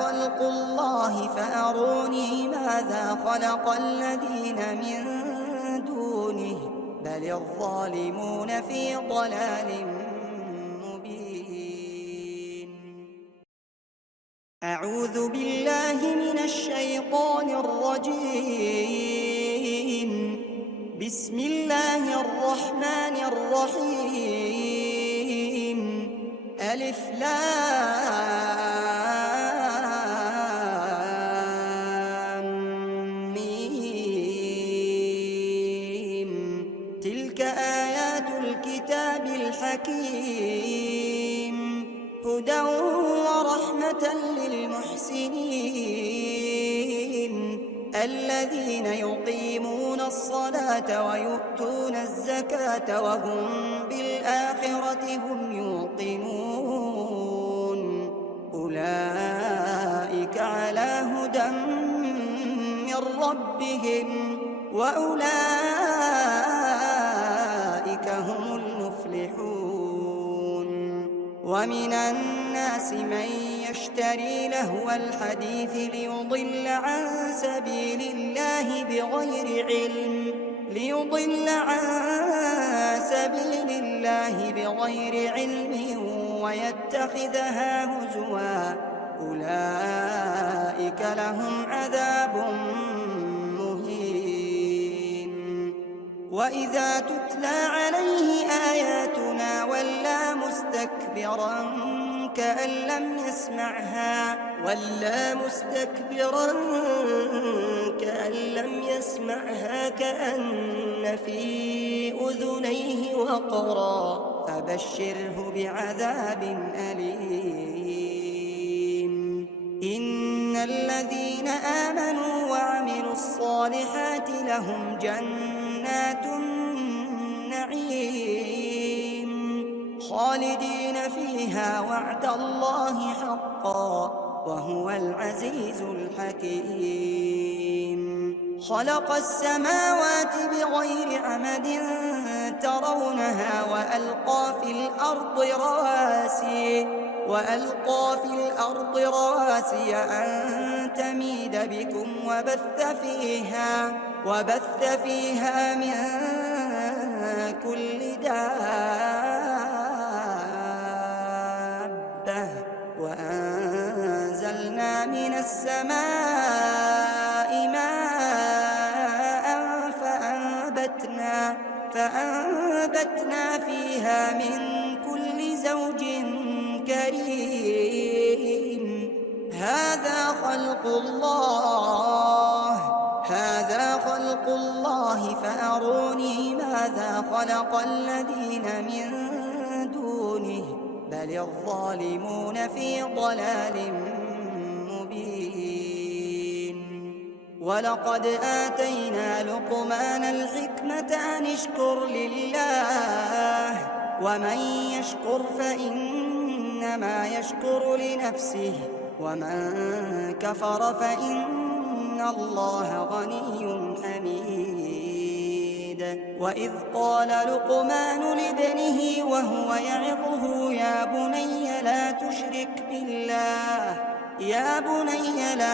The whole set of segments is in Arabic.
خلق الله فأروني ماذا خلق الذين من دونه بل الظالمون في ضلال مبين. أعوذ بالله من الشيطان الرجيم. بسم الله الرحمن الرحيم. ألف لام ميم. تلك آيات الكتاب الحكيم هدى ورحمة للمحسنين الذين يقيمون الصلاة ويؤتون الزكاة وهم بالآخرة هم يوقنون أولئك على هدى من ربهم وأولئك هم المفلحون. ومن الناس من يشتري لهو الحديث ليضل عن سبيل الله بغير علم ويتخذها هزوا أولئك لهم عذاب مهين. وإذا تتلى عليه آياتنا ولى مستكبرا كأن لم يسمعها كأن في أذنيه وقرا فبشره بعذاب أليم. إن الذين آمنوا وعملوا الصالحات لهم جنات النعيم خالدين فيها وعد الله حقا وهو العزيز الحكيم. خلق السماوات بغير عمد ترونها وألقى في الأرض رواسي أن تميد بكم وبث فيها من كل دابة وأنزلنا من السماء ماء فأنبتنا فيها من كل زوج كريم. هذا خلق الله فأروني ماذا خلق الذين من دونه بل الظالمون في ضلال مبين. ولقد آتينا لقمان الحكمة أن اشكر لله ومن يشكر فإنما يشكر لنفسه ومن كفر فإن الله غني حميد. وإذ قال لقمان لابنه وهو يعظه يا بني لا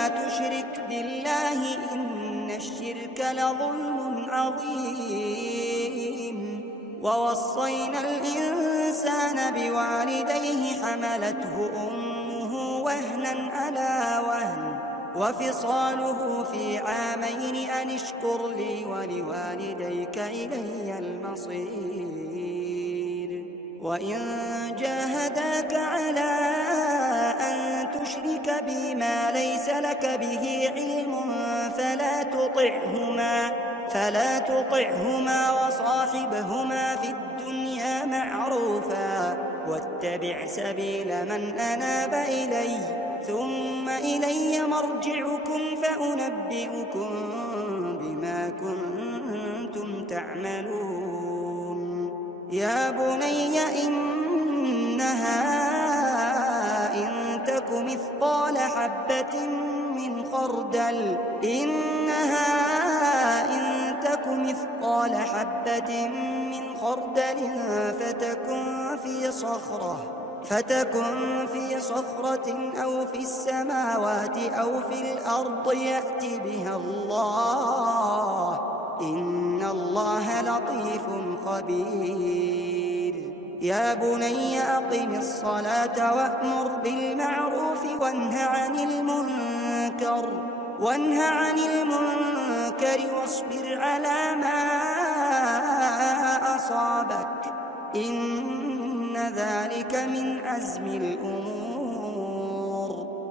تشرك بالله إن الشرك لظلم عظيم. ووصينا الإنسان بوالديه حملته أمه وهنا على وهن وفصاله في عامين أن اشكر لي ولوالديك إلي المصير. وإن جاهداك على أن تشرك بي ما ليس لك به علم فلا تطعهما وصاحبهما في الدنيا معروفا واتبع سبيل من أناب إلي ثم إلي مرجعكم فأنبئكم بما كنتم تعملون. يا بني إنها إن تك مثقال حبة من خردل فتكن فتكن في صخرة أو في السماوات أو في الأرض يأت بها الله إن الله لطيف خبير يا بني أقم الصلاة وأمر بالمعروف وانه عن المنكر واصبر على ما أصابك إن ذلك من عزم الأمور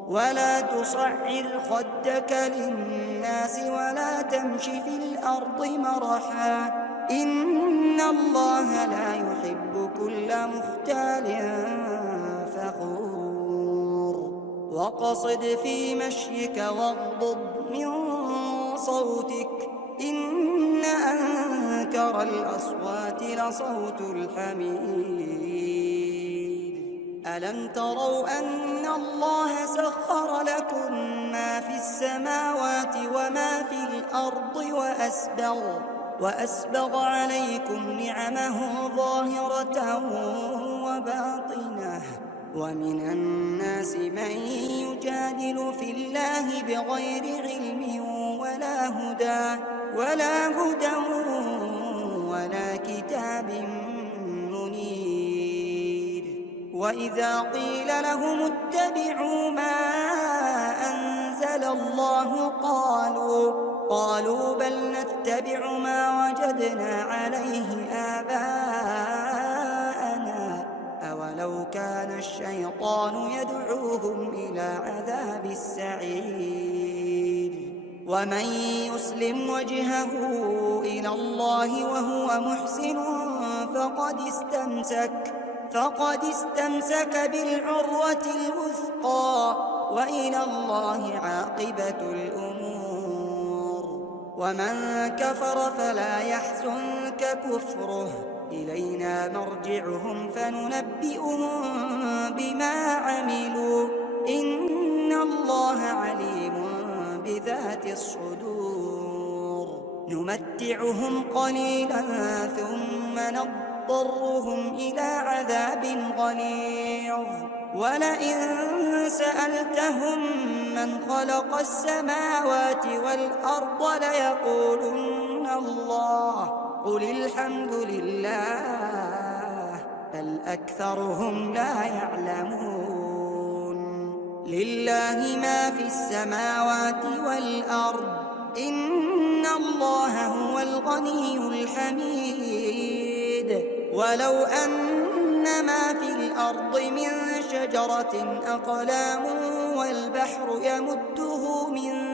ولا تصعر خدك للناس ولا تمش في الأرض مرحا إن الله لا يحب كل مختال فخور وقصد في مشيك واغضض من صوتك إن أنكر الأصوات لصوت الحمير ألم تروا أن الله سخر لكم ما في السماوات وما في الأرض وأسبغ عليكم نعمه ظاهرة وباطنة ومن الناس من يجادل في الله بغير علم ولا هدى ولا كتاب منير وإذا قيل لهم اتبعوا ما أنزل الله قالوا بل نتبع ما وجدنا عليه آباءنا أولو كان الشيطان يدعوهم إلى عذاب السعير ومن يسلم وجهه إلى الله وهو محسن فقد استمسك بالعروة الوثقى وإلى الله عاقبة الأمور ومن كفر فلا يحزنك كفره إلينا مرجعهم فننبئهم بما عملوا إن الله عليم بذات الصدور نمتعهم قليلا ثم نضطرهم إلى عذاب غليظ ولئن سألتهم من خلق السماوات والأرض ليقولن الله قل الحمد لله بل أكثرهم لا يعلمون لله ما في السماوات والأرض إن الله هو الغني الحميد ولو أن ما في الأرض من شجرة أقلام والبحر يمده من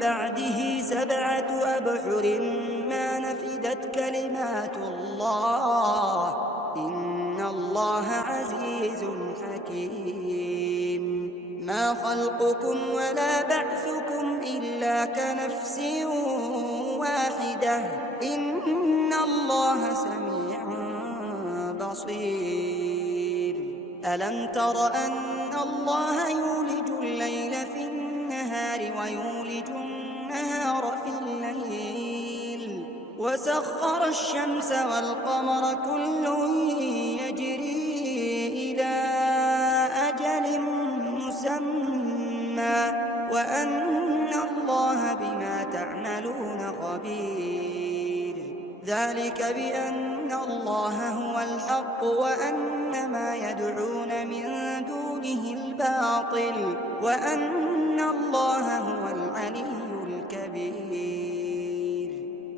بعده 7 أبحر ما نفدت كلمات الله إن الله عزيز حكيم ما خلقكم ولا بعثكم إلا كنفس واحدة إن الله سميع بصير ألم تر أن الله يولج الليل في النهار ويولج النهار في الليل وسخر الشمس والقمر كل يجري إلى أجل مسمى وأن الله بما تعملون خبير ذلك بأن الله هو الحق وأن ما يدعون من دونه الباطل وأن الله هو العلي الكبير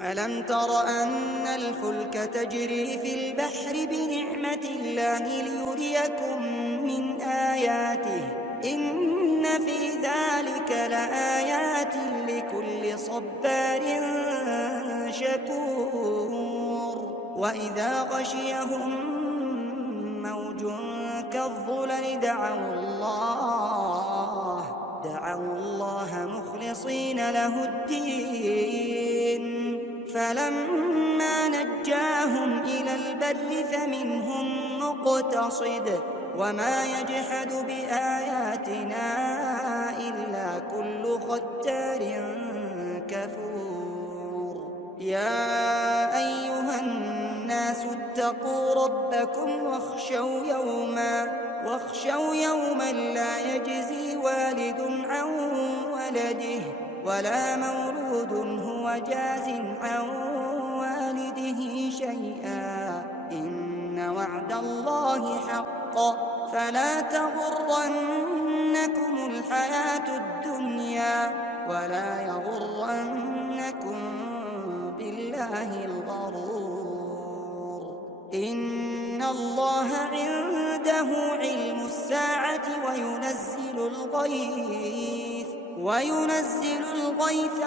ألم تر أن الفلك تجري في البحر بنعمة الله ليريكم من آياته إن في ذلك لآيات لكل صبار شكور وإذا غشيهم موج كالظلل دعوا الله مخلصين له الدين فلما نجاهم إلى البر فمنهم مقتصد وما يجحد بآياتنا إلا كل ختار كفور يا أيها الناس الناس اتقوا ربكم واخشوا يوما لا يجزي والد عن ولده ولا مولود هو جاز عن والده شيئا إن وعد الله حق فلا تغرنكم الحياة الدنيا ولا يغرنكم بالله الغرور إن الله عنده علم الساعة وينزل الغيث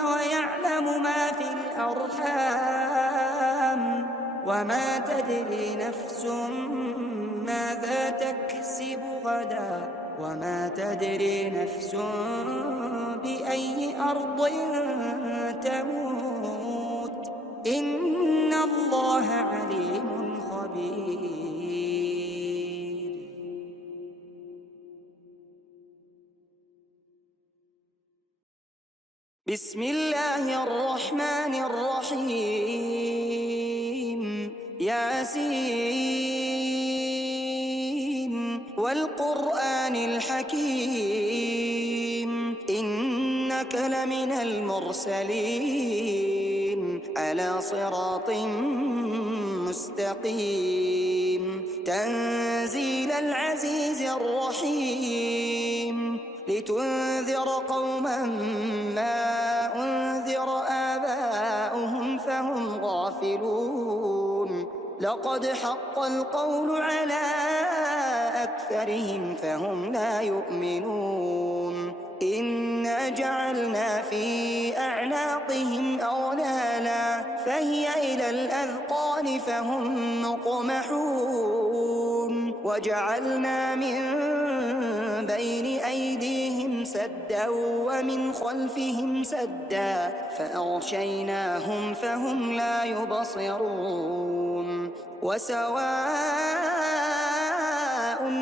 ويعلم ما في الأرحام وما تدري نفس ماذا تكسب غدا وما تدري نفس بأي أرض تموت إن الله عليم خبير. بسم الله الرحمن الرحيم ياسين والقرآن الحكيم إنك لمن المرسلين على صراط مستقيم تنزيل العزيز الرحيم لتنذر قوما ما أنذر آباؤهم فهم غافلون لقد حق القول على أكثرهم فهم لا يؤمنون إنا جعلنا في أعناقهم أغلالا فهي إلى الأذقان فهم مقمحون وجعلنا من بين أيديهم سدا ومن خلفهم سدا فأغشيناهم فهم لا يبصرون وسواء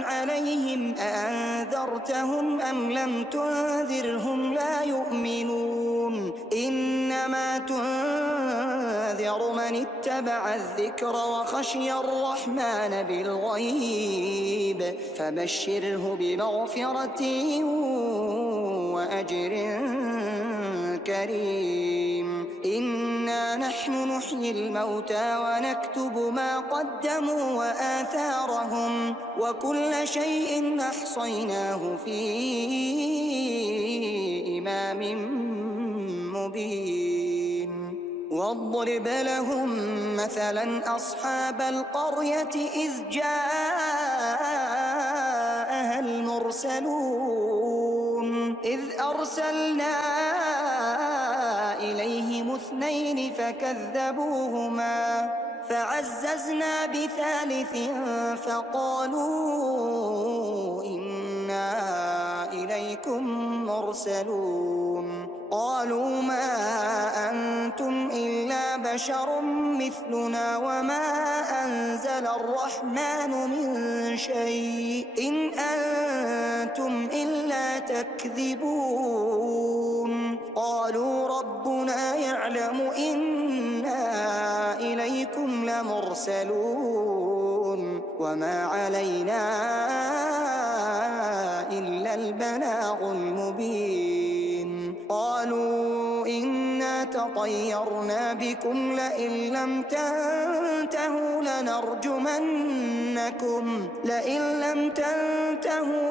عليهم أأنذرتهم أم لم تنذرهم لا يؤمنون إنما تنذر من اتبع الذكر وخشي الرحمن بالغيب فبشره بمغفرة وأجر كريم إنا نحن نحيي الموتى ونكتب ما قدموا وآثارهم وكل شيء أحصيناه في إمام مبين واضرب لهم مثلا أصحاب القرية إذ جاءها المرسلون إذ أرسلنا إليهم اثنين فكذبوهما فعززنا بثالث فقالوا إنا إليكم مرسلون قالوا ما أنتم إلا بشر مثلنا وما أنزل الرحمن من شيء إن أنتم إلا تكذبون قالوا ربنا يعلم إنا إليكم لمرسلون وما علينا إلا البلاغ المبين قالوا إنا تطيرنا بكم لئن لم تنتهوا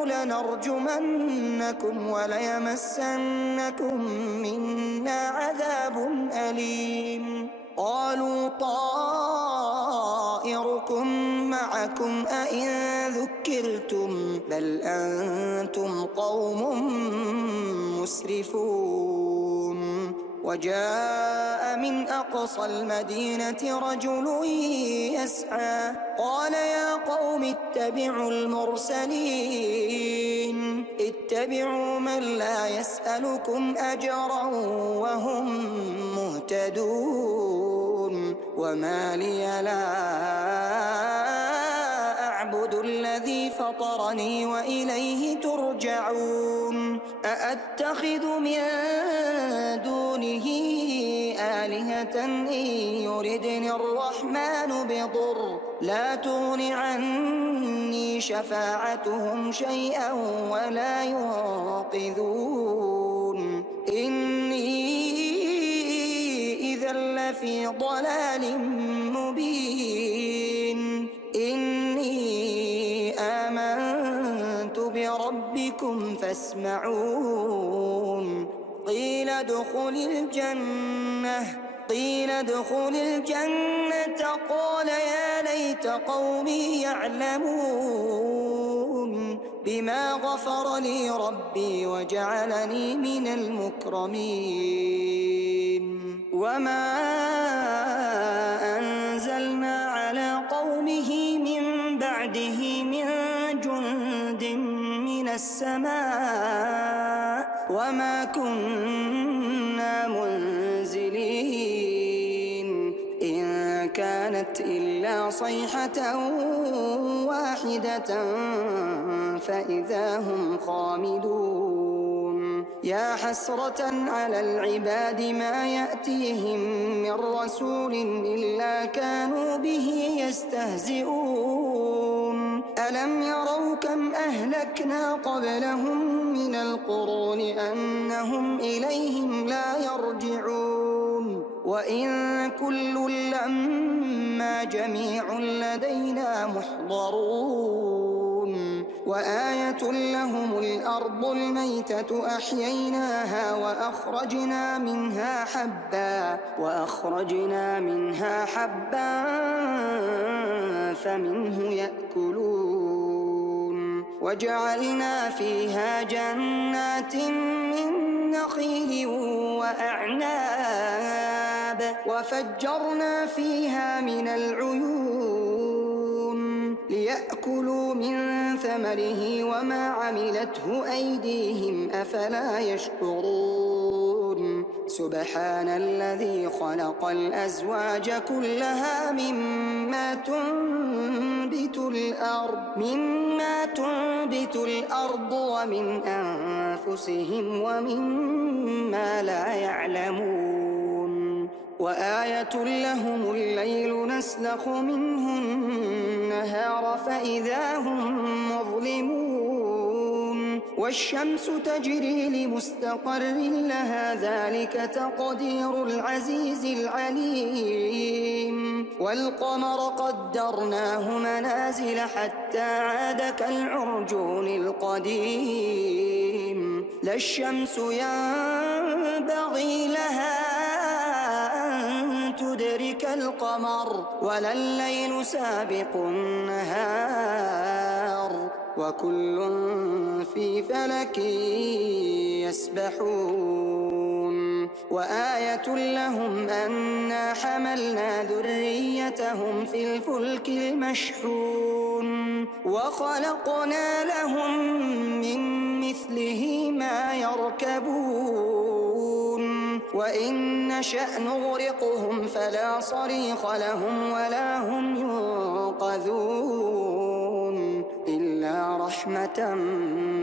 لنرجمنكم وليمسنكم منا عذاب أليم قالوا طائركم معكم أئن ذكرتم بل أنتم قوم مسرفون وجاء من أقصى المدينة رجل يسعى قال يا قوم اتبعوا المرسلين اتبعوا من لا يسألكم أجرا وهم مهتدون وما لي لا أعبد الذي فطرني وإليه ترجعون أأتخذ من دونه آلهة إن يردني الرحمن بضر لا تغن عني شفاعتهم شيئا ولا ينقذون إني إذا لفي ضلال مبين إني آمنت بربكم فاسمعون قيل ادخل الجنة قال يا ليت قومي يعلمون بما غفر لي ربي وجعلني من المكرمين وما أنزلنا على قومه من بعده من جند من السماء وما كنا منزلين إن كانت إلا صيحة واحدة فإذا هم خامدون يا حسرة على العباد ما يأتيهم من رسول إلا كانوا به يستهزئون ألم يروا كم أهلكنا قبلهم من القرون أنهم إليهم لا يرجعون وإن كل لما جميع لدينا محضرون وآية لهم الأرض الميتة أحييناها وأخرجنا منها حبا فمنه يأكلون وجعلنا فيها جنات من نخيل وأعناب وفجرنا فيها من العيون ليأكلوا من ثمره وما عملته أيديهم أفلا يشكرون سبحان الذي خلق الأزواج كلها مما تنبت الأرض ومن أنفسهم ومما لا يعلمون وآية لهم الليل نسلخ منه النهار فإذا هم مظلمون والشمس تجري لمستقر لها ذلك تقدير العزيز العليم والقمر قدرناه منازل حتى عاد كالعرجون القديم لا الشمس ينبغي لها أن تدرك القمر ولا الليل سابق النهار وكل في فلك يسبحون وآية لهم أنا حملنا ذريتهم في الفلك المشحون وخلقنا لهم من مثله ما يركبون وإن نشأ نغرقهم فلا صريخ لهم ولا هم ينقذون إلا رحمة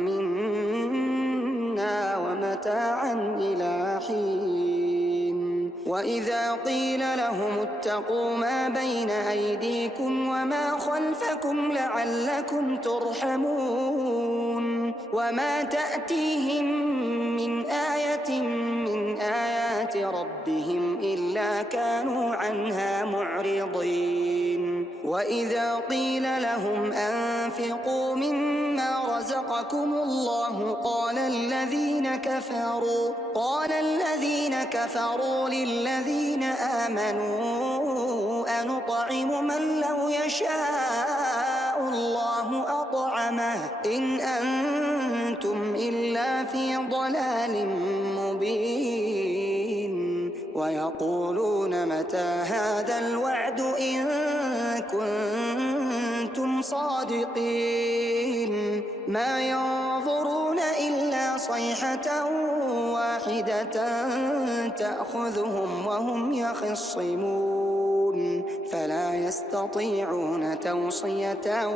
منا ومتاعا إلى حين وإذا قيل لهم اتقوا ما بين أيديكم وما خلفكم لعلكم ترحمون وما تأتيهم من آية من آيات ربهم إلا كانوا عنها معرضين وإذا قيل لهم أنفقوا مما رزقكم الله قال الذين كفروا للذين آمنوا أنطعم من لو يشاء الله أطعمه إن أنتم إلا في ضلال مبين ويقولون متى هذا الوعد إن كنتم صادقين ما ينظرون إلا صيحة واحدة تأخذهم وهم يخصمون فلا يستطيعون توصية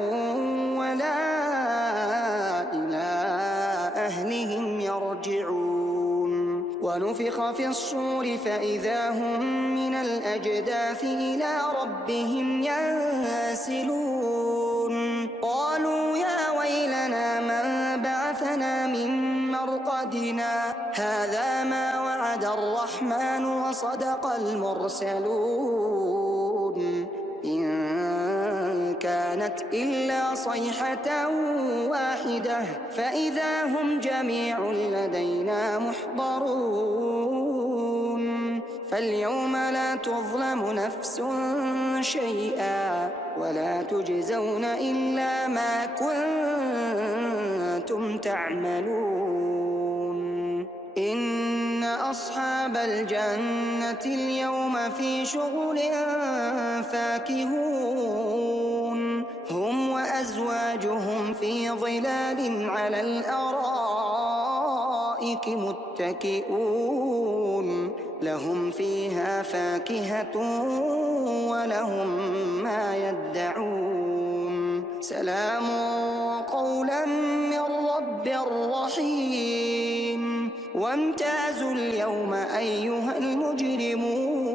ولا إلى أهلهم يرجعون ونفخ في الصور فإذا هم من الأجداث إلى ربهم ينسلون قالوا يا ويلنا من بعثنا من مرقدنا هذا ما وعد الرحمن وصدق المرسلون إن كانت إلا صيحة واحدة فإذا هم جميع لدينا محضرون فاليوم لا تظلم نفس شيئا ولا تجزون إلا ما كنتم تعملون إن أصحاب الجنة اليوم في شغل فاكهون هم وأزواجهم في ظلال على الأرائك متكئون لهم فيها فاكهة ولهم ما يدعون سلام قولا من رب رحيم وامتازوا اليوم أيها المجرمون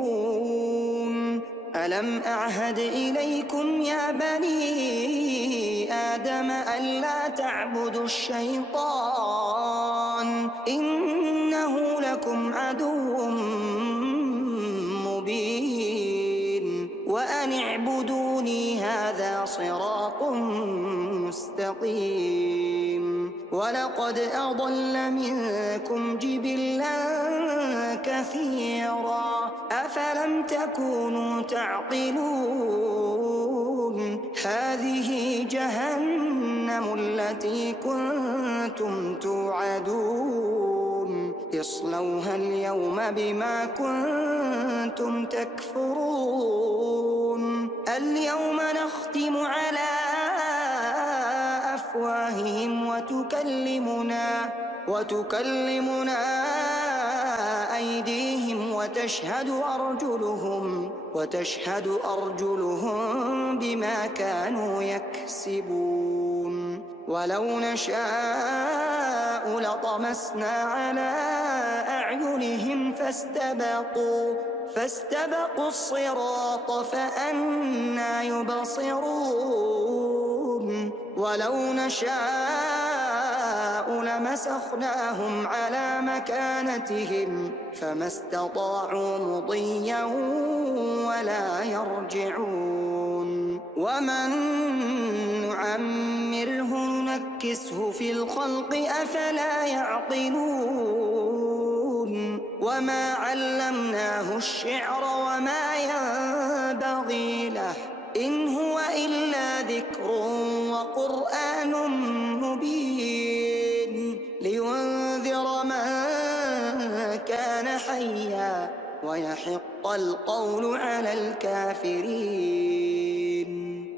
ألم أعهد إليكم يا بني آدم ألا تعبدوا الشيطان إنه لكم عدو مبين وأن اعبدوني هذا صراط مستقيم ولقد أضل منكم جبلا كثيرا أفلم تكونوا تعقلون هذه جهنم التي كنتم توعدون اصلوها اليوم بما كنتم تكفرون اليوم نختم على أفواههم وتكلمنا أيديهم وتشهد أرجلهم بما كانوا يكسبون ولو نشاء لطمسنا على أعينهم فاستبقوا الصراط فأنى يبصرون ولو نشاء لمسخناهم على مكانتهم فما استطاعوا مضيا ولا يرجعون ومن نعمره ننكسه في الخلق أفلا يعقلون وما علمناه الشعر وما ينبغي له إن هو إلا ذكر وقرآن مبين لينذر من كان حيا ويحق القول على الكافرين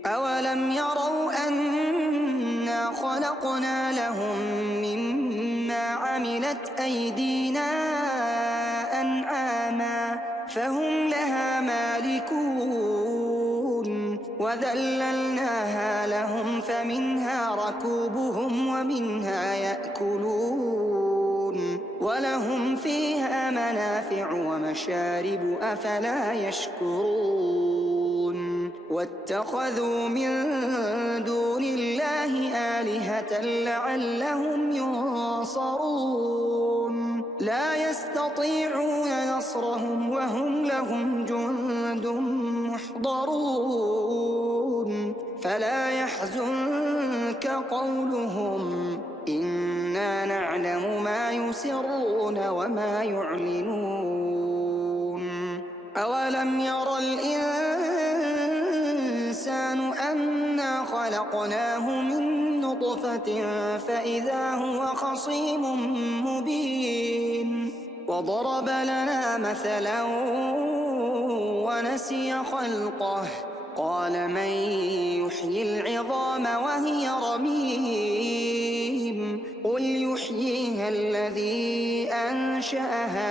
أولم يروا أنا خلقنا لهم مما عملت أيدينا أنعاما فهم لها مالكون وذللناها لهم فمنها ركوبهم ومنها يأكلون ولهم فيها منافع ومشارب أفلا يشكرون واتخذوا من دون الله آلهة لعلهم ينصرون لا يستطيعون نصرهم وهم لهم جند محضرون فلا يحزنك قولهم إنا نعلم ما يسرون وما يعلنون أولم ير الإنسان أنا خلقناه من نطفة فإذا هو خصيم مبين وضرب لنا مثلا ونسي خلقه قال من يحيي العظام وهي رميم قل يحييها الذي أنشأها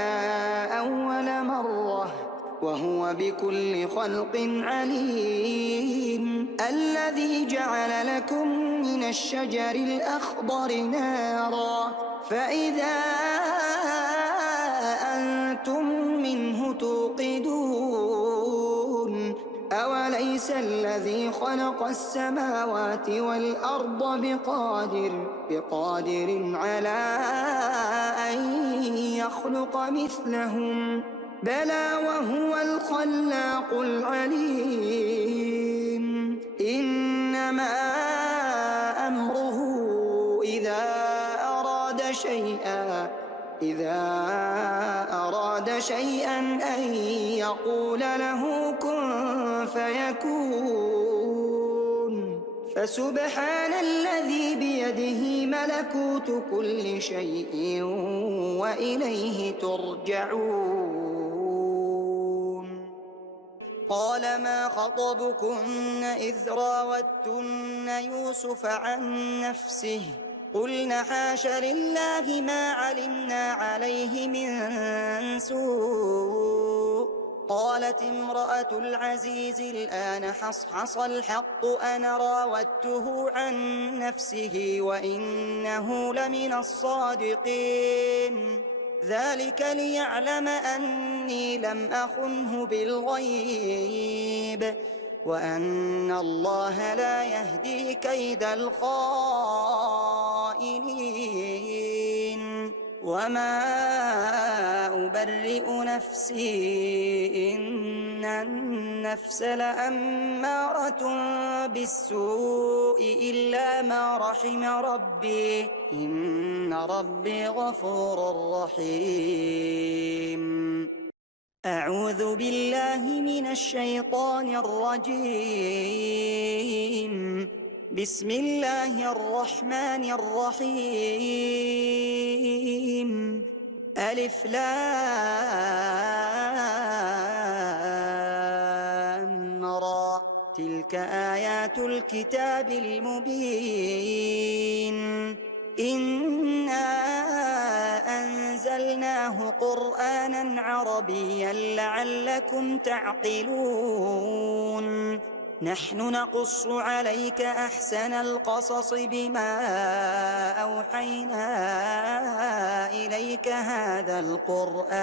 أول مرة وهو بكل خلق عليم الذي جعل لكم من الشجر الأخضر نارا فإذا أنتم منه توقدون أوليس الذي خلق السماوات والأرض بقادر على أن يخلق مثلهم بلى وهو الخلاق العليم إنما أمره إذا أراد شيئا أن يقول له كن فيكون فسبحان الذي بيده ملكوت كل شيء وإليه ترجعون قال ما خطبكن إذ راوتن يوسف عن نفسه قلن حاش لله ما علمنا عليه من سوء قالت امرأة العزيز الآن حصحص الحق أنا راودته عن نفسه وإنه لمن الصادقين ذلك ليعلم أني لم أخنه بالغيب وأن الله لا يهدي كيد الخائنين وما أبرئ نفسي إن النفس لأمارة بالسوء إلا ما رحم ربي إن ربي غفور رحيم أعوذ بالله من الشيطان الرجيم بسم الله الرحمن الرحيم ألف لام را تلك آيات الكتاب المبين إنا أنزلناه قرآنا عربيا لعلكم تعقلون نحن نقص عليك أحسن القصص بما أوحينا إليك هذا القرآن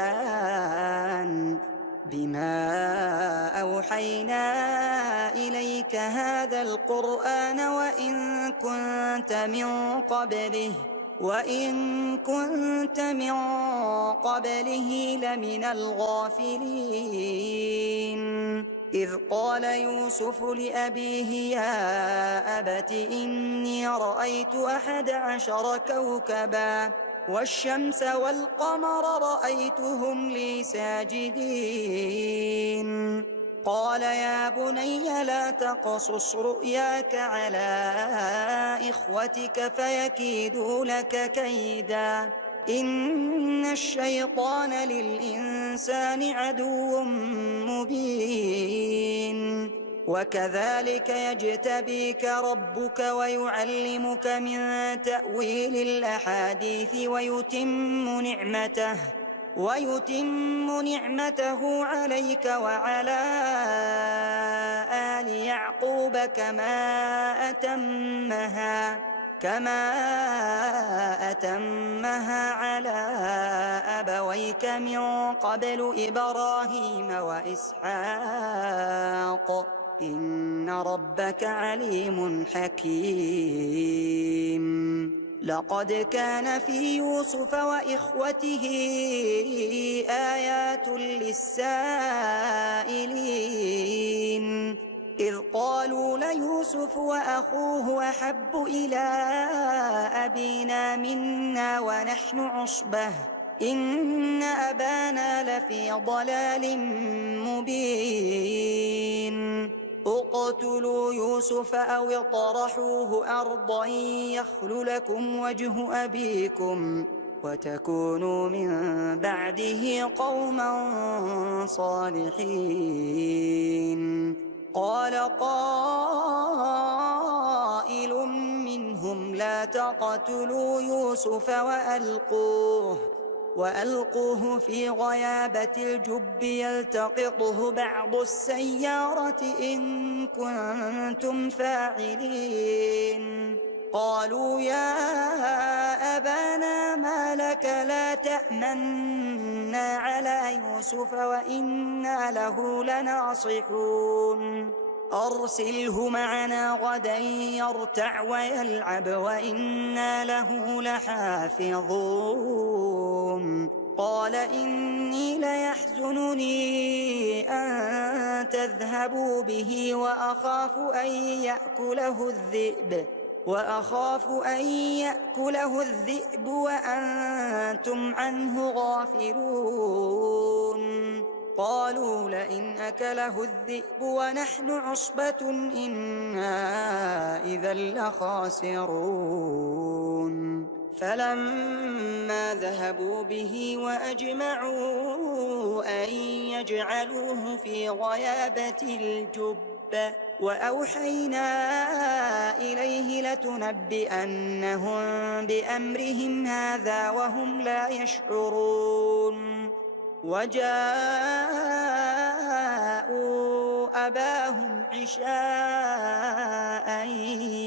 وإن كنت من قبله لمن الغافلين إذ قال يوسف لأبيه يا أبت إني رأيت 11 كوكبا والشمس والقمر رأيتهم لي ساجدين قال يا بني لا تقصص رؤياك على إخوتك فيكيدوا لك كيدا إن الشيطان للإنسان عدو مبين وكذلك يجتبيك ربك ويعلمك من تأويل الأحاديث ويتم نعمته عليك وعلى آل يعقوب كما أتمها على أبويك من قبل إبراهيم وإسحاق إن ربك عليم حكيم لقد كان في يوسف وإخوته آيات للسائلين إذ قالوا ليوسف وأخوه أحب إلى أبينا منا ونحن عصبة إن أبانا لفي ضلال مبين اقتلوا يوسف أو اطرحوه أرضا يخل لكم وجه أبيكم وتكونوا من بعده قوما صالحين قال قائل منهم لا تقتلوا يوسف وألقوه في غيابة الجب يلتقطه بعض السيارة إن كنتم فاعلين قالوا يا أبانا ما لك لا تأمنا على يوسف وإنا له لناصحون أرسله معنا غدا يرتع ويلعب وإنا له لحافظون قال إني ليحزنني أن تذهبوا به وأخاف أن يأكله الذئب وأنتم عنه غافلون قالوا لئن أكله الذئب ونحن عصبة إنا إذا لخاسرون فلما ذهبوا به وأجمعوا أن يجعلوه في غيابة الجب وأوحينا إليه لتنبئنهم بأمرهم هذا وهم لا يشعرون وجاءوا أباهم عشاء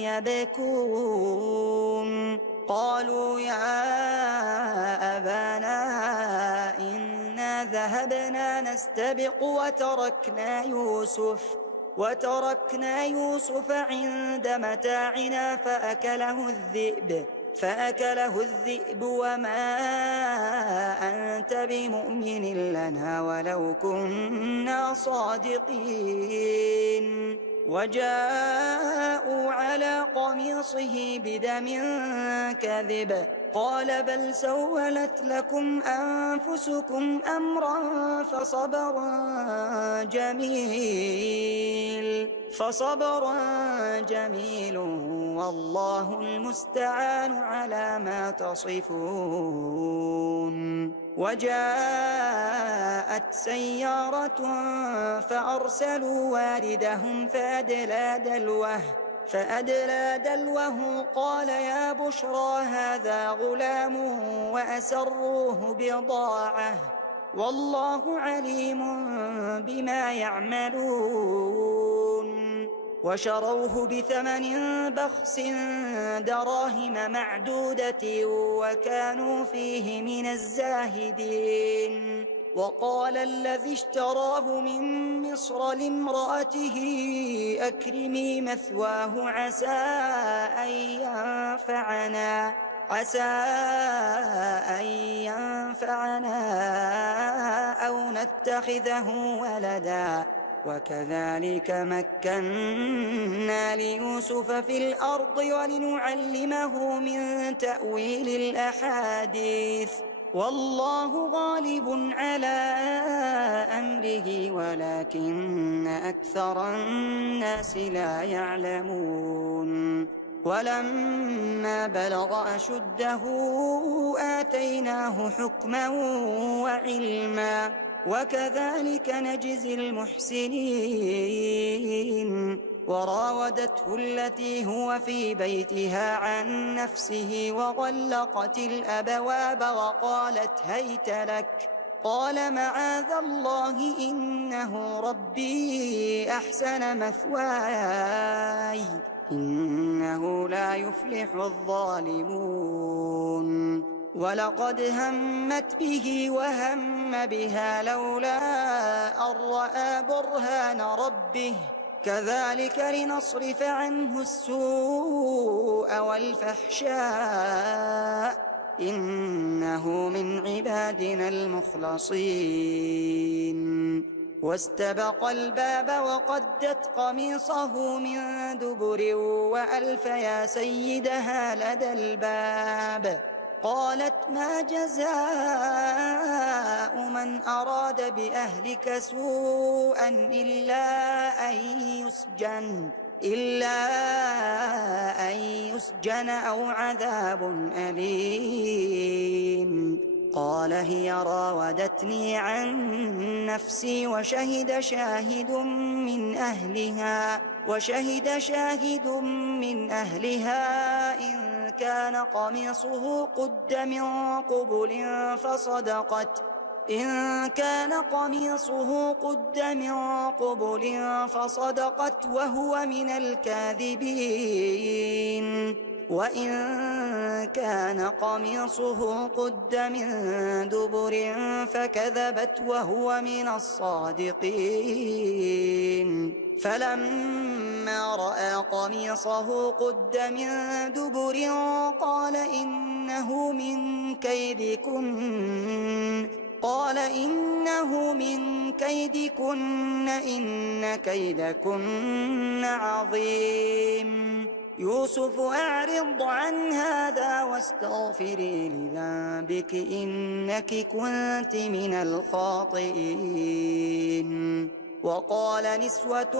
يبكون قالوا يا أبانا إنا ذهبنا نستبق وتركنا يوسف عند متاعنا فأكله الذئب وما أنت بمؤمن لنا ولو كنا صادقين وجاءوا على قميصه بدم كذب قال بل سولت لكم أنفسكم أمرا فصبر جميل والله المستعان على ما تصفون وجاءت سيارة فأرسلوا واردهم فأدلى دلوه قال يا بشرى هذا غلام وأسروه بضاعة والله عليم بما يعملون وشروه بثمن بخس دراهم معدودة وكانوا فيه من الزاهدين وقال الذي اشتراه من مصر لامرأته أكرمي مثواه عسى أن ينفعنا أو نتخذه ولدا وكذلك مكنا ليوسف في الأرض ولنعلمه من تأويل الأحاديث والله غالب على أمره ولكن أكثر الناس لا يعلمون ولما بلغ أشده آتيناه حكما وعلما وكذلك نجزي المحسنين وراودته التي هو في بيتها عن نفسه وغلقت الأبواب وقالت هيت لك قال معاذ الله إنه ربي أحسن مثواي إنه لا يفلح الظالمون ولقد همت به وهم بها لولا أن رأى برهان ربه كذلك لنصرف عنه السوء والفحشاء إنه من عبادنا المخلصين واستبق الباب وقدت قميصه من دبر وألف يا سيدها لدى الباب قالت ما جزاء من أراد بأهلك سوءا إلا أن يسجن أو عذاب أليم قال هي راودتني عن نفسي وشهد شاهد من أهلها إن كان قميصه قد من قبل فصدقت وهو من الكاذبين وإن كان قميصه قد من دبر فكذبت وهو من الصادقين فلما رأى قميصه قد من دبر قال إنه من كيدكن إن كيدكن عظيم يوسف أعرض عن هذا واستغفري لذنبك إنك كنت من الخاطئين وقال نسوة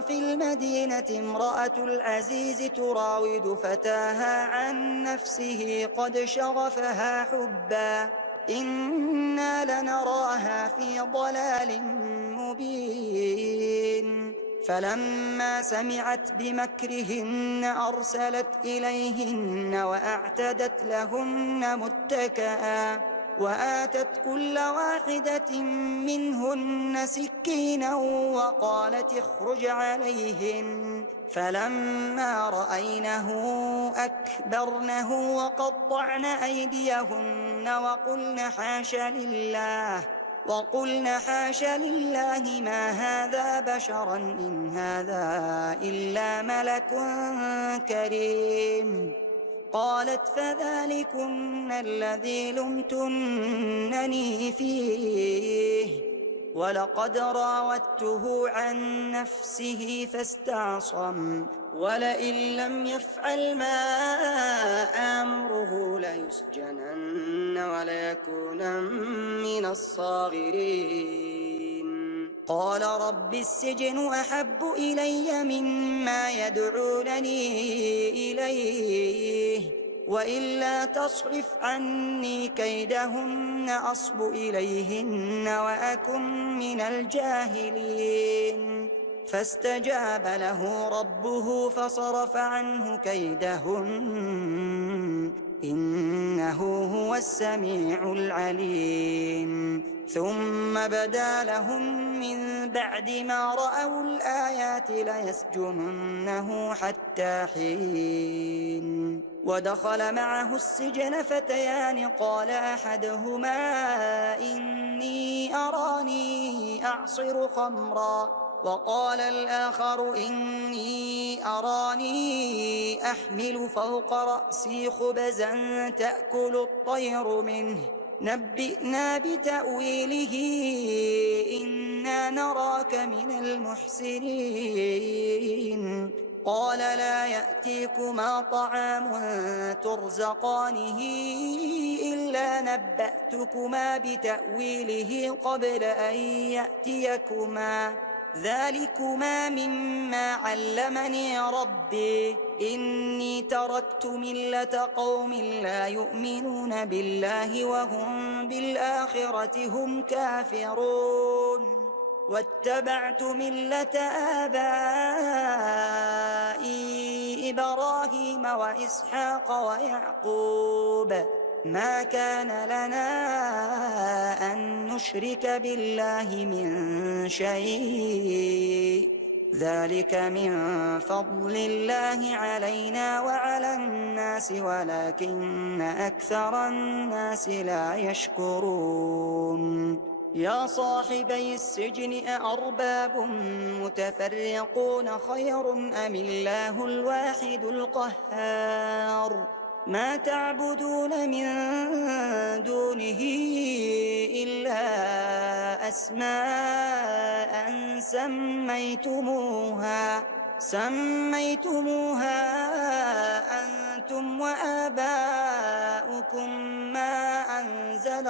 في المدينة امرأة العزيز تراود فتاها عن نفسه قد شغفها حبا إنا لنراها في ضلال مبين فلما سمعت بمكرهن أرسلت إليهن وأعتدت لهن متكئا وآتت كل واحدة منهن سكينا وقالت اخرج عليهن فلما رأينه أكبرنه وقطعن أيديهن وقلن حاش لله ما هذا بشرا إن هذا إلا ملك كريم قالت فذلكن الذي لمتنني فيه ولقد راودته عن نفسه فاستعصم ولئن لم يفعل ما آمره ليسجنن وليكون من الصاغرين قال رب السجن أحب إلي مما يدعونني إليه وإلا تصرف عني كيدهن أصب إليهن وأكن من الجاهلين فاستجاب له ربه فصرف عنه كيدهن إنه هو السميع العليم ثم بدا لهم من بعد ما رأوا الآيات ليسجننه حتى حين ودخل معه السجن فتيان قال أحدهما إني أراني أعصر خمرا وقال الآخر إني أراني أحمل فوق رأسي خبزا تأكل الطير منه نبئنا بتأويله إنا نراك من المحسنين قال لا يأتيكما طعام ترزقانه إلا نبأتكما بتأويله قبل أن يأتيكما ذلكما مما علمني ربي إني تركت ملة قوم لا يؤمنون بالله وهم بالآخرة هم كافرون واتبعت ملة آبائي إبراهيم وإسحاق ويعقوب ما كان لنا أن نشرك بالله من شيء ذلك من فضل الله علينا وعلى الناس ولكن أكثر الناس لا يشكرون يا صاحبي السجن أأرباب متفرقون خير أم الله الواحد القهار ما تعبدون من دونه إلا أسماء سميتموها أنتم وآباؤكم ما أنزل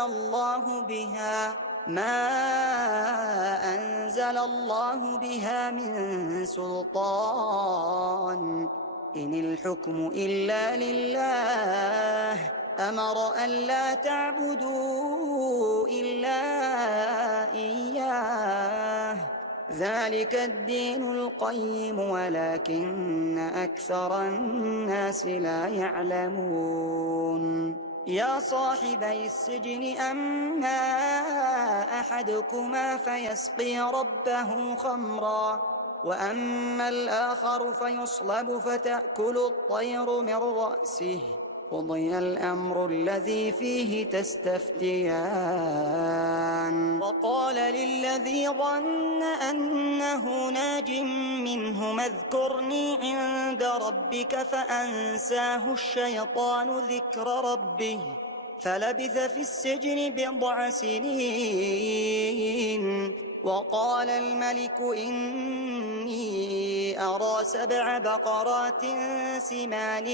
الله بها من سلطان إن الحكم إلا لله أمر أن لا تعبدوا إلا إياه ذلك الدين القيم ولكن أكثر الناس لا يعلمون يا صاحبي السجن أما أحدكما فيسقي ربه خمرا وأما الآخر فيصلب فتأكل الطير من رأسه قضي الأمر الذي فيه تستفتيان وقال للذي ظن أنه ناج منهما اذكرني عند ربك فأنساه الشيطان ذكر ربه فلبث في السجن بضع سنين وقال الملك إني أرى 7 بقرات سمان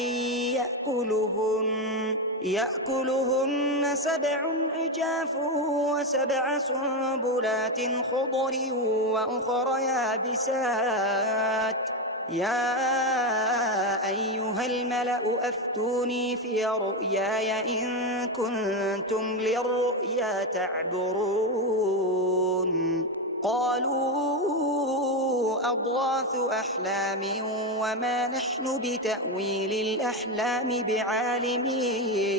يأكلهن 7 عجاف و7 سنبلات خضر وأخر يابسات يا أيها الملأ أفتوني في رؤياي إن كنتم للرؤيا تعبرون قالوا أضغاث أحلام وما نحن بتأويل الأحلام بعالمين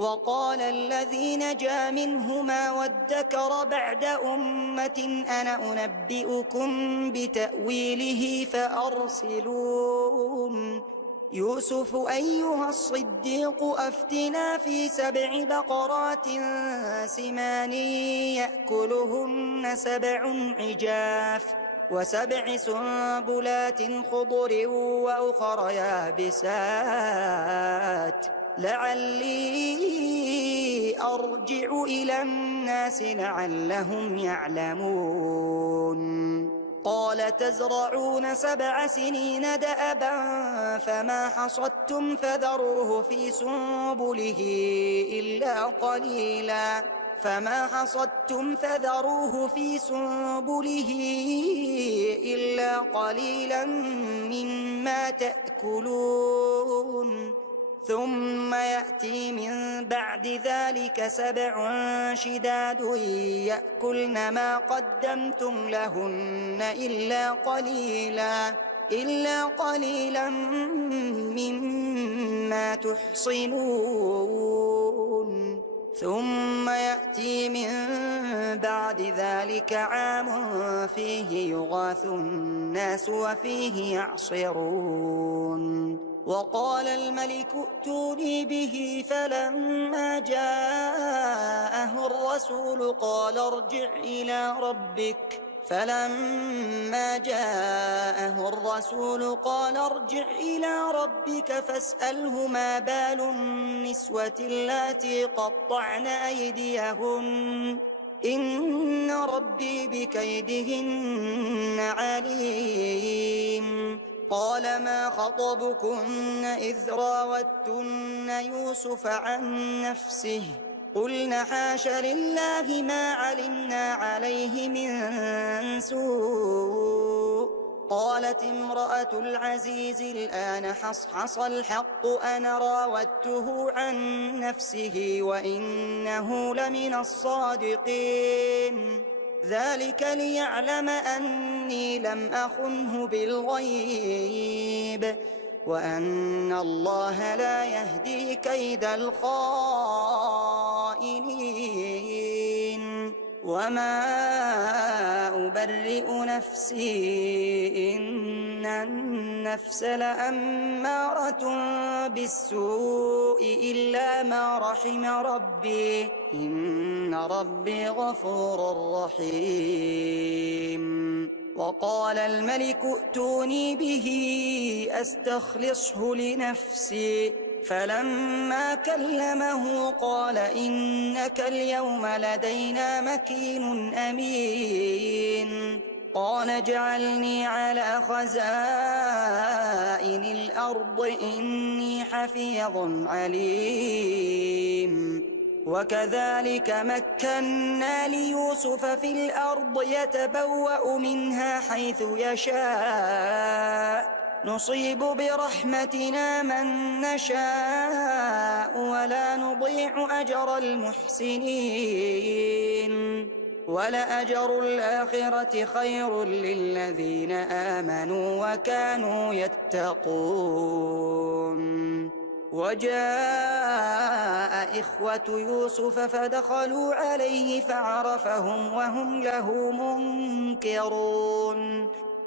وقال الذي نجا منهما وادكر بعد أمة أنا أنبئكم بتأويله فأرسلون يوسف أيها الصديق أفتنا في 7 بقرات سمان يأكلهن 7 عجاف و7 سنبلات خضر وأخر يابسات لعلي أرجع إلى الناس لعلهم يعلمون قال تزرعون 7 سنين دأبا فما حصدتم فذروه في سنبله إلا قليلا مما تأكلون ثم يأتي من بعد ذلك 7 شداد يأكلن ما قدمتم لهن إلا قليلا مما تحصنون ثم يأتي من بعد ذلك عام فيه يغاث الناس وفيه يعصرون وقال الملك ائتوني به فلما جاءه الرسول قال ارجع إلى ربك فاسأله ما بال النسوة اللاتي قطعن أيديهن إن ربي بكيدهن عليم قال ما خطبكن إذ راوتن يوسف عن نفسه قلن حاش لله ما علمنا عليه من سوء قالت امرأة العزيز الآن حصحص الحق أنا راودته عن نفسه وإنه لمن الصادقين ذلك ليعلم أني لم أخنه بالغيب وأن الله لا يهدي كيد الخائنين وما أبرئ نفسي إن النفس لأمارة بالسوء إلا ما رحم ربي إن ربي غفور رحيم وقال الملك ائتوني به أستخلصه لنفسي فلما كلمه قال إنك اليوم لدينا مكين أمين قال اجعلني على خزائن الأرض إني حفيظ عليم وكذلك مكنا ليوسف في الأرض يتبوأ منها حيث يشاء نصيب برحمتنا من نشاء ولا نضيع أجر المحسنين ولأجر الآخرة خير للذين آمنوا وكانوا يتقون وجاء إخوة يوسف فدخلوا عليه فعرفهم وهم له منكرون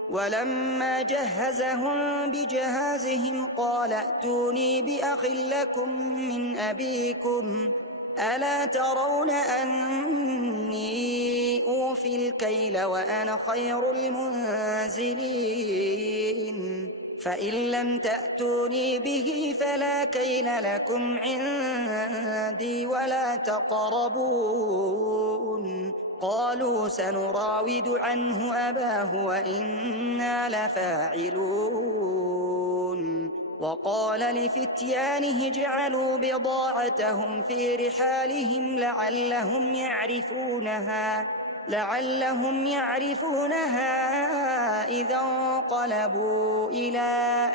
ولما جهزهم بجهازهم قال ائتوني بأخ لكم من أبيكم ألا ترون أني أوفي الكيل وأنا خير المنزلين فإن لم تأتوني به فلا كيل لكم عندي ولا تقربون قالوا سنراود عنه أباه وإنا لفاعلون وقال لفتيانه اجعلوا بضاعتهم في رحالهم لعلهم يعرفونها إذا انقلبوا إلى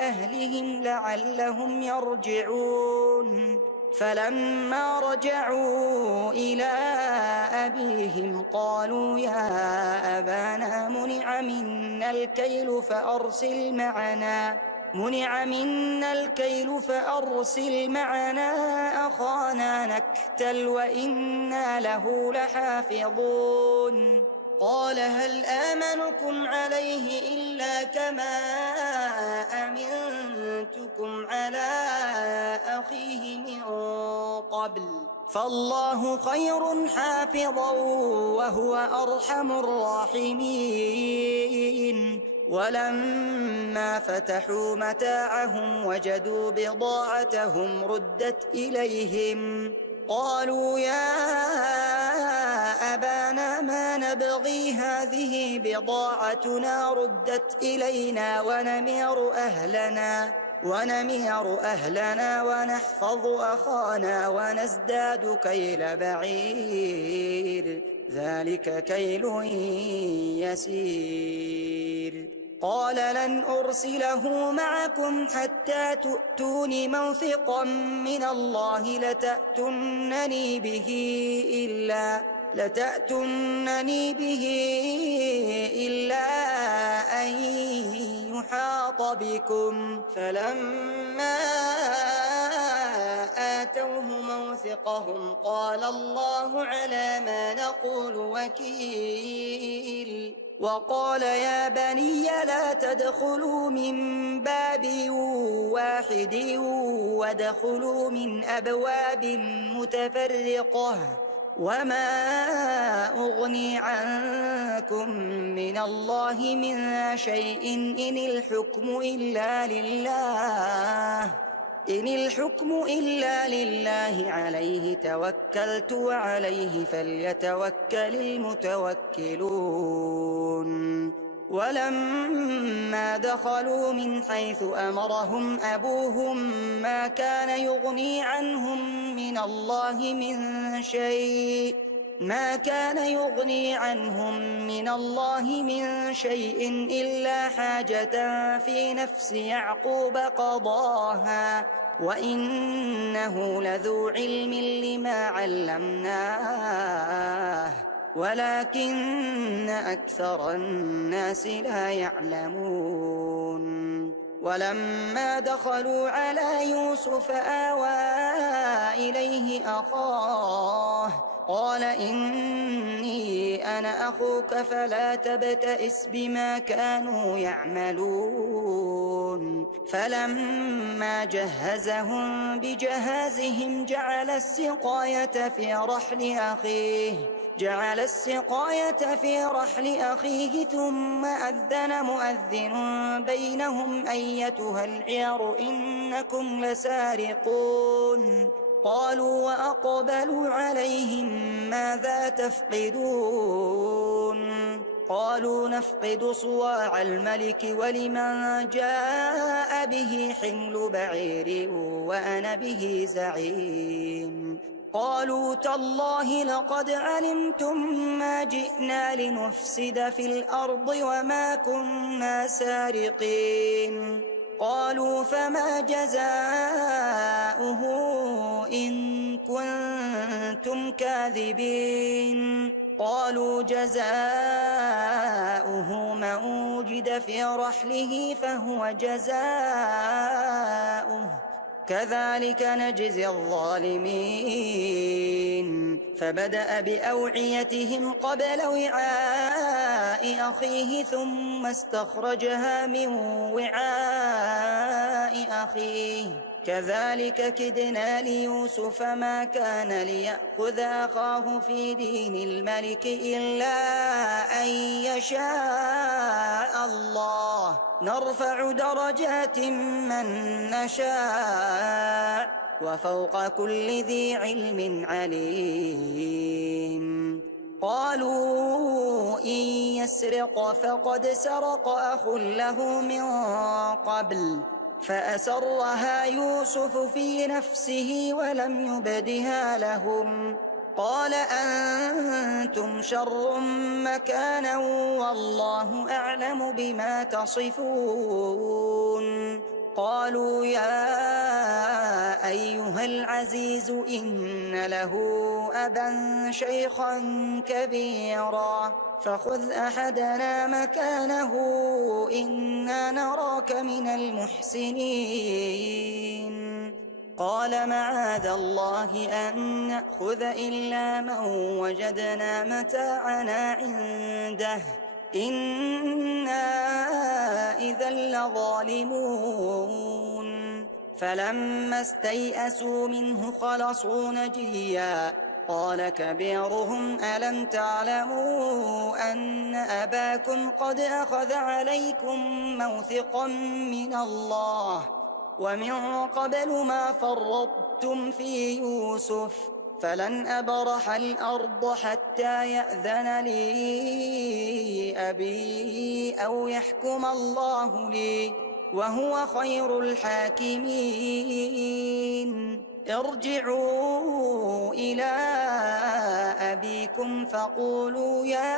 أهلهم لعلهم يرجعون فلما رجعوا إلى أبيهم قالوا يا أبانا منع منا الكيل فأرسل معنا أخانا نكتل وإنا له لحافظون قال هل آمنكم عليه إلا كما أمنتكم على أخيه من قبل فالله خير حافظا وهو أرحم الراحمين ولما فتحوا متاعهم وجدوا بضاعتهم ردت إليهم قالوا يا أبانا ما نبغي هذه بضاعتنا ردت إلينا ونمير أهلنا ونحفظ أخانا ونزداد كيل بعير ذلك كيل يسير قال لن أرسله معكم حتى تؤتون موثقا من الله لتأتونني به إلا أن يحاط بكم فلما آتوه موثقهم قال الله على ما نقول وكيل وقال يا بني لا تدخلوا من باب واحد وادخلوا من أبواب متفرقة وما أغني عنكم من الله من شيء إن الحكم إلا لله عليه توكلت وعليه فليتوكل المتوكلون ولما دخلوا من حيث أمرهم أبوهم ما كان يغني عنهم من الله من شيء إلا حاجة في نفس يعقوب قضاها وإنه لذو علم لما علمناه ولكن أكثر الناس لا يعلمون ولما دخلوا على يوسف آوى إليه أخاه قال إني أنا أخوك فلا تبتئس بما كانوا يعملون فلما جهزهم بجهازهم جعل السقاية في رحل أخيه ثم أذن مؤذن بينهم أيتها العير إنكم لسارقون قالوا وأقبلوا عليهم ماذا تفقدون قالوا نفقد صواع الملك ولمن جاء به حمل بعير وأنا به زعيم قالوا تالله لقد علمتم ما جئنا لنفسد في الأرض وما كنا سارقين قالوا فما جزاؤه إن كنتم كاذبين قالوا جزاؤه من وجد في رحله كذلك نجزي الظالمين. فبدأ بأوعيتهم قبل وعاء أخيه ثم استخرجها من وعاء أخيه كذلك كدنا ليوسف ما كان ليأخذ أخاه في دين الملك إلا أن يشاء الله نرفع درجات من نشاء وفوق كل ذي علم عليم. قالوا إن يسرق فقد سرق أخ له من قبل فأسرها يوسف في نفسه ولم يبدها لهم قال أنتم شر مكانا والله أعلم بما تصفون. قالوا يا أيها العزيز إن له أبا شيخا كبيرا فخذ أحدنا مكانه إنا نراك من المحسنين. قال معاذ الله أن نأخذ إلا من وجدنا متاعنا عنده إنا إذا لظالمون. فلما استيئسوا منه خلصوا نجيا قال كبيرهم ألم تعلموا أن أباكم قد أخذ عليكم موثقا من الله ومن قبل ما فرطتم في يوسف فلن أبرح الأرض حتى يأذن لي أبي أو يحكم الله لي وهو خير الحاكمين. ارجعوا إلى أبيكم فقولوا يا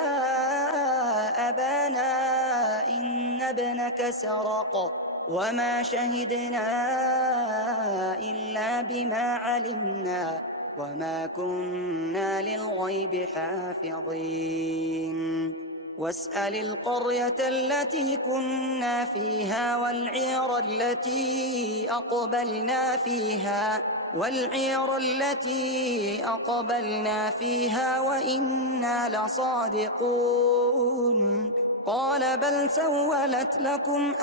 أبانا إن ابنك سرق وما شهدنا إلا بما علمنا وما كنا للغيب حافظين. واسأل القرية التي كنا فيها والعير التي أقبلنا فيها وإنا لصادقون. قال بل سولت لكم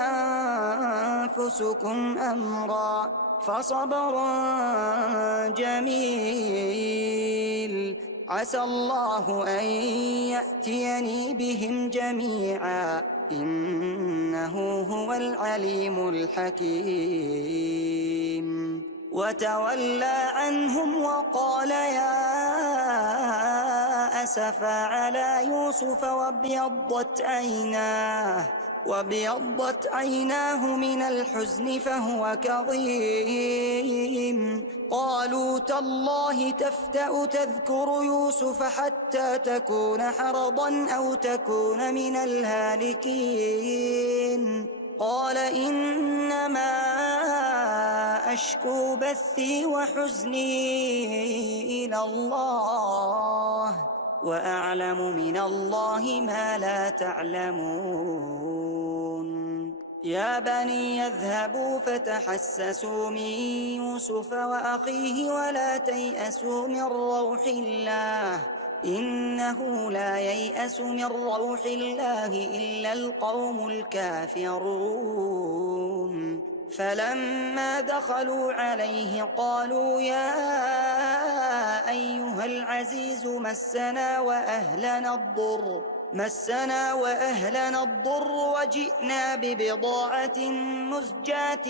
أنفسكم أمرا فصبر جميل عسى الله أن يأتيني بهم جميعا إنه هو العليم الحكيم. وتولى عنهم وقال يا أسفا على يوسف وابيضت عيناه من الحزن فهو كظيم. قالوا تالله تفتأ تذكر يوسف حتى تكون حرضا أو تكون من الهالكين. قال إنما أشكو بثي وحزني إلى الله وأعلم من الله ما لا تعلمون. يا بني يذهبوا فتحسسوا من يوسف وأخيه ولا تيأسوا من روح الله إنه لا ييأس من روح الله إلا القوم الكافرون. فلما دخلوا عليه قالوا يا أيها العزيز مسنا وأهلنا الضر وجئنا ببضاعة مزجاة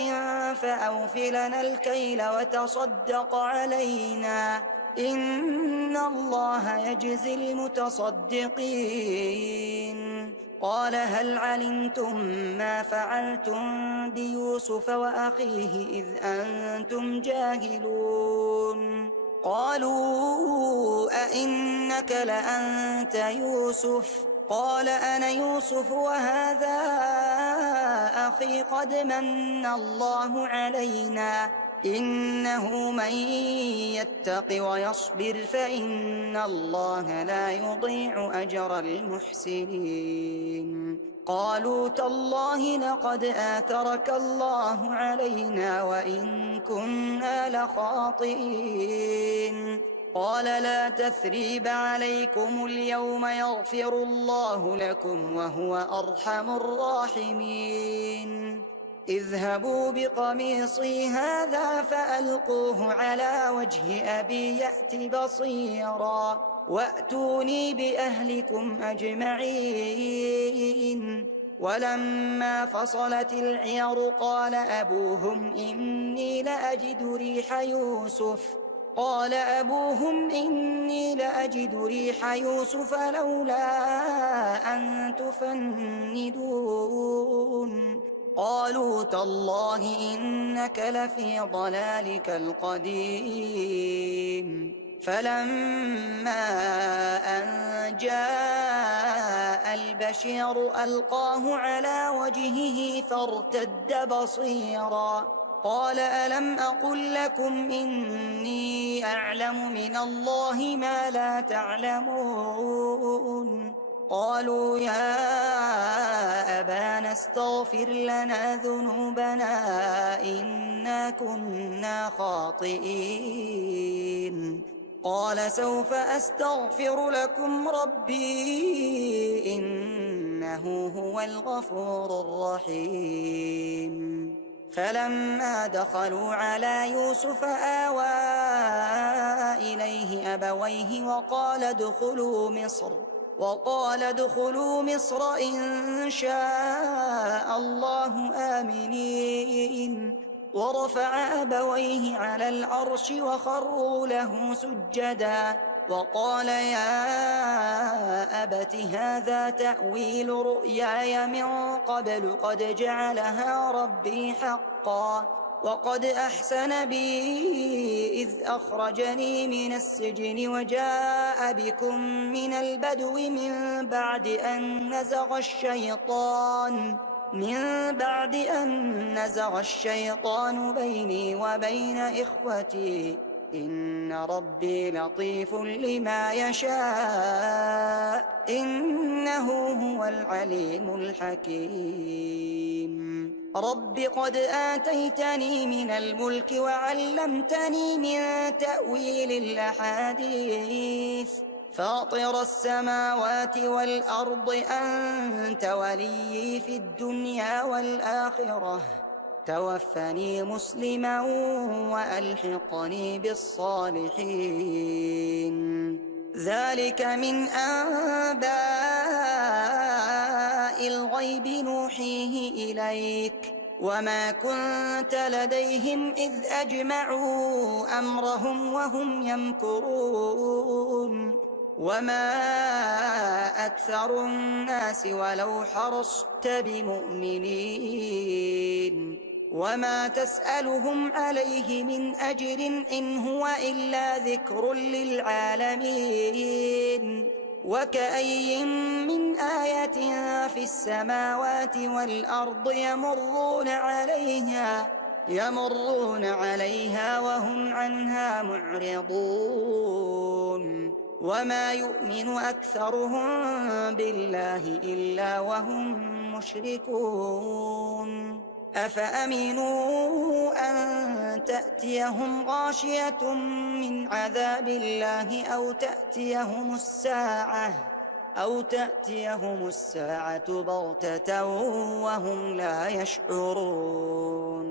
فأوفلنا الكيل وتصدق علينا إن الله يجزي المتصدقين. قال هل علمتم ما فعلتم بيوسف وأخيه إذ أنتم جاهلون؟ قالوا أئنك لأنت يوسف؟ قال أنا يوسف وهذا أخي قد من الله علينا إنه من يتق ويصبر فإن الله لا يضيع أجر المحسنين. قالوا تالله لقد آثرك الله علينا وإن كنا لخاطئين. قال لا تثريب عليكم اليوم يغفر الله لكم وهو أرحم الراحمين. اذهبوا بقميصي هذا فألقوه على وجه أبي يأت بصيرا وأتوني بأهلكم أجمعين. ولما فصلت العير قال أبوهم إني لأجد ريح يوسف لولا أن تفندون. قالوا تالله إنك لفي ضلالك القديم. فلما أن جاء البشير ألقاه على وجهه فارتد بصيرا قال ألم أقل لكم إني أعلم من الله ما لا تعلمون. قالوا يا أبانا استغفر لنا ذنوبنا إنا كنا خاطئين. قال سوف أستغفر لكم ربي إنه هو الغفور الرحيم. فلما دخلوا على يوسف آوى إليه أبويه وقال ادخلوا مصر إن شاء الله آمنين. ورفع أبويه على العرش وخروا له سجدا وقال يا أبت هذا تأويل رؤياي من قبل قد جعلها ربي حقا وقد أحسن بي إذ أخرجني من السجن وجاء بكم من البدو من بعد أن نزغ الشيطان بيني وبين إخوتي إن ربي لطيف لما يشاء إنه هو العليم الحكيم. رب قد آتيتني من الملك وعلمتني من تأويل الأحاديث فاطر السماوات والأرض أنت وليي في الدنيا والآخرة توفني مسلما وألحقني بالصالحين. ذلك من أنباء الغيب نوحيه إليك وما كنت لديهم إذ أجمعوا أمرهم وهم يمكرون. وما أكثر الناس ولو حرصت بمؤمنين وما تسألهم عليه من أجر إن هو إلا ذكر للعالمين. وكأي من آية في السماوات والأرض يمرون عليها وهم عنها معرضون. وما يؤمن أكثرهم بالله إلا وهم مشركون. أفأمنوا أن تأتيهم غاشية من عذاب الله أو تأتيهم الساعة بغتة وهم لا يشعرون.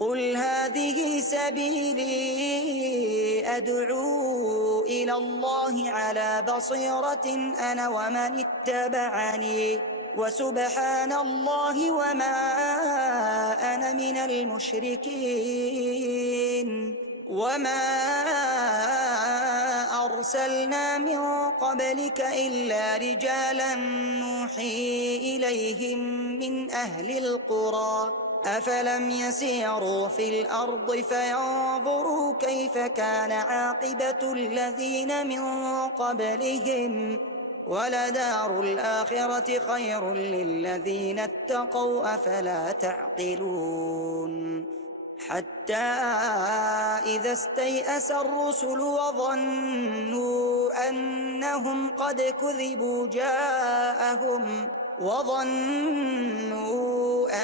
قل هذه سبيلي أدعو إلى الله على بصيرة أنا ومن اتبعني وسبحان الله وما أنا من المشركين. وما أرسلنا من قبلك إلا رجالا نوحي إليهم من أهل القرى أفلم يسيروا في الأرض فينظروا كيف كان عاقبة الذين من قبلهم ولدار الآخرة خير للذين اتقوا أفلا تعقلون. حتى إذا استيأس الرسل وظنوا أنهم قد كذبوا وظنوا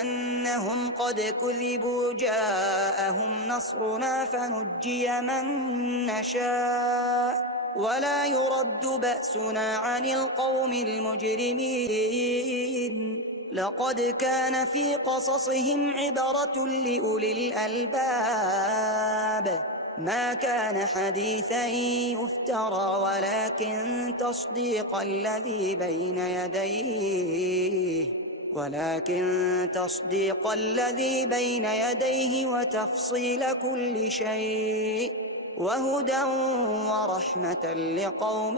أنهم قد كذبوا جاءهم نصرنا فنجي من نشاء ولا يرد بأسنا عن القوم المجرمين. لقد كان في قصصهم عبرة لأولي الألباب ما كان حديثا يفترى ولكن تصديق الذي بين يديه وتفصيل كل شيء وهدى ورحمة لقوم